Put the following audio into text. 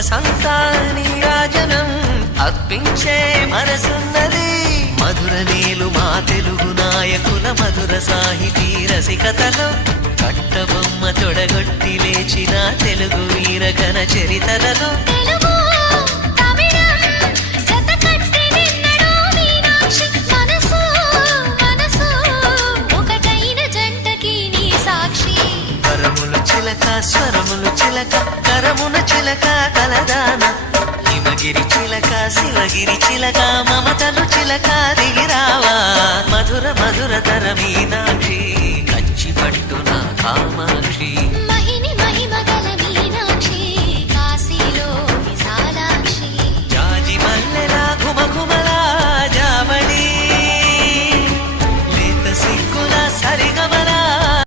సొగసంతా నీరాజనం అర్పించే మనసున్నది. మధుర నేలు మా తెలుగు నాయకుల మధుర సాహితీ రసికతలో కట్టబొమ్మ తొడగొట్టి లేచిన తెలుగు వీర ఘన చరితలలో చిలక స్వరములు చిలక కరమున చిలక కలదాన హిమగిరి చిలక శివగిరి చిలక మమతలు చిలక దిగిరావా మధుర మధుర తర మీనాక్షి కంచి పట్టున కామాక్షి.